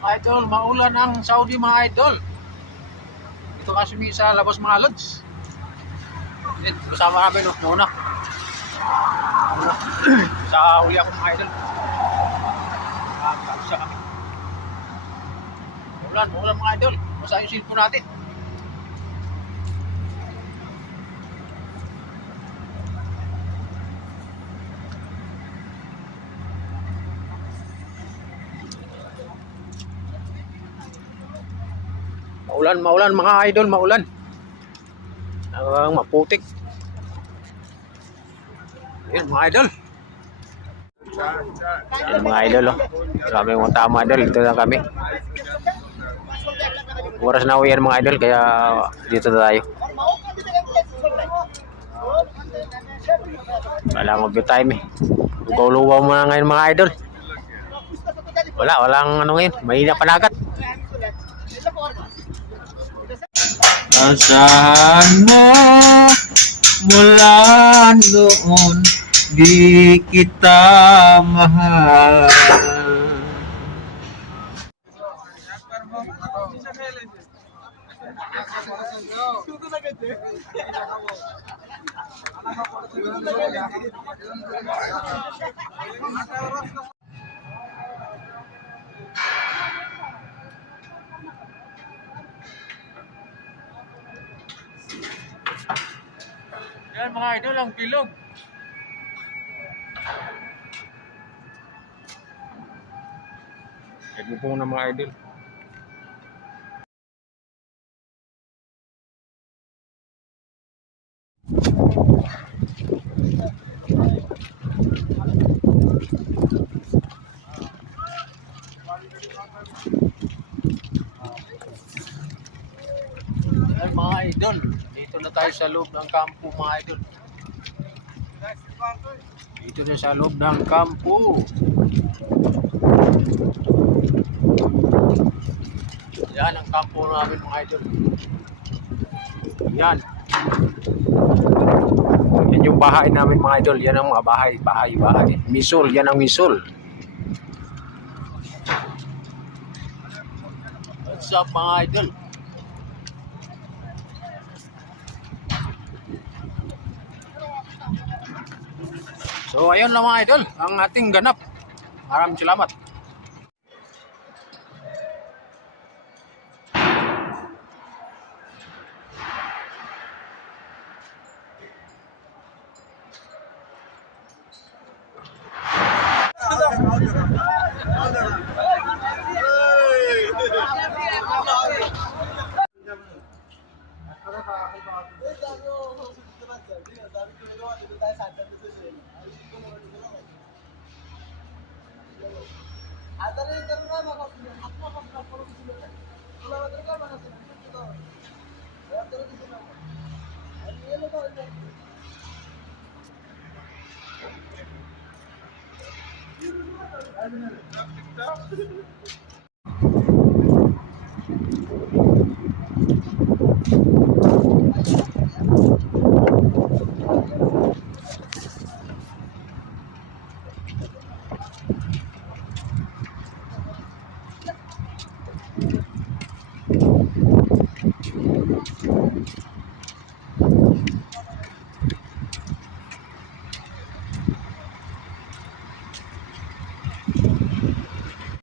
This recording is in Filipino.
Idol, maulan ang Saudi mga idol. Ito kasi sa labas mga lods. Kasama namin muna. Sa huli ako mga idol. Kapsa kami. Maulan mga idol. Basta yung cellphone natin. Maulan mga idol, maulan. Maputik. Yan mga idol. Yan mga idol, oh. Sabi mo tama idol, dito na kami. Oras na uwi yan mga idol, kaya dito na tayo. Wala mag-view time eh. Lugaw-lugaw mo na ngayon mga idol. Walang ano ngayon, mahina panagat. Asahan mo mula noon di kita mahal. Yan mga idol, ang bilog. Ito po na mga idol. Yan mga idol, dito na tayo sa loob ng kampo mga idol. Dito na sa loob ng kampo. Yan ang kampo namin mga idol. Yan. Yan yung bahay namin mga idol. Yan ang mga bahay. Misol, yan ang misol. What's up mga idol? So ayun lang mga idol, ang ating ganap. Maraming salamat.